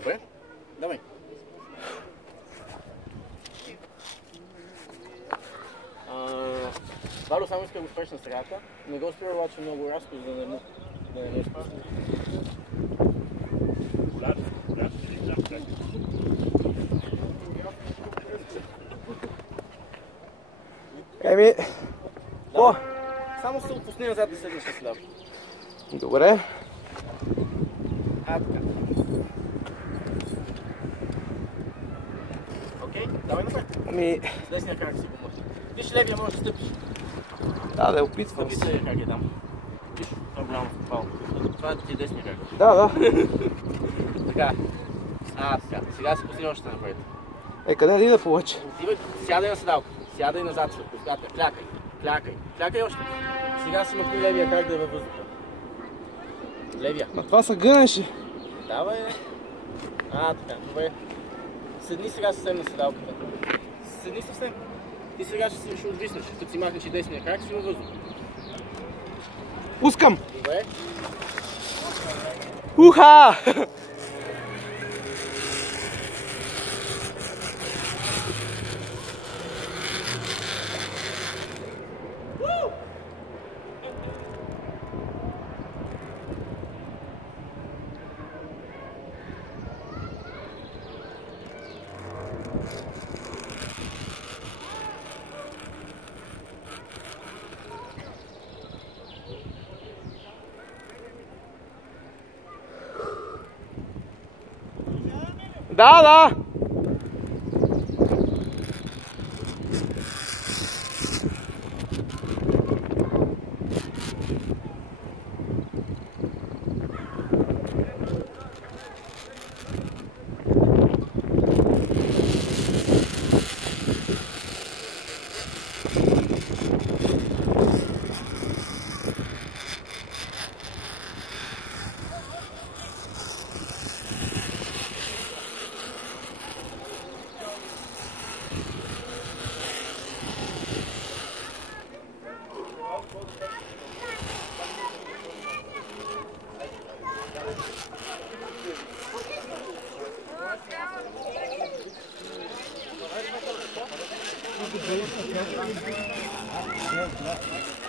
Добре? Давай. Варо само иска да го спреш на средата. Не го спира обаче много рязко, за да не ме спусне. Еми... О! Само се отпусни назад да седнеш на седалка. Добре. Така. Окей, давай напред. Ами... С десния крак си го мъчи. Виж левия, можеш да стъпиш. Да, опитвам се. Стъпи се как е там. Виж, това е голямо стъпало. Това ти е десния крак. Да. Така. Сега се пусни още напред. Къде да ида повече? Сядай на седалка. Сядай назад след пуската. Клякай още. Сега си махни левия крак да е във въздуха. Левия. Ма това са гънеше. Давай. Така, добре. Седни сега съвсем на седалката. Седни съвсем. Ти сега ще отвиснеш, като си махнеш и десния крак, си във въздуха. Пускам! Добре. Уха! Да. Thank you.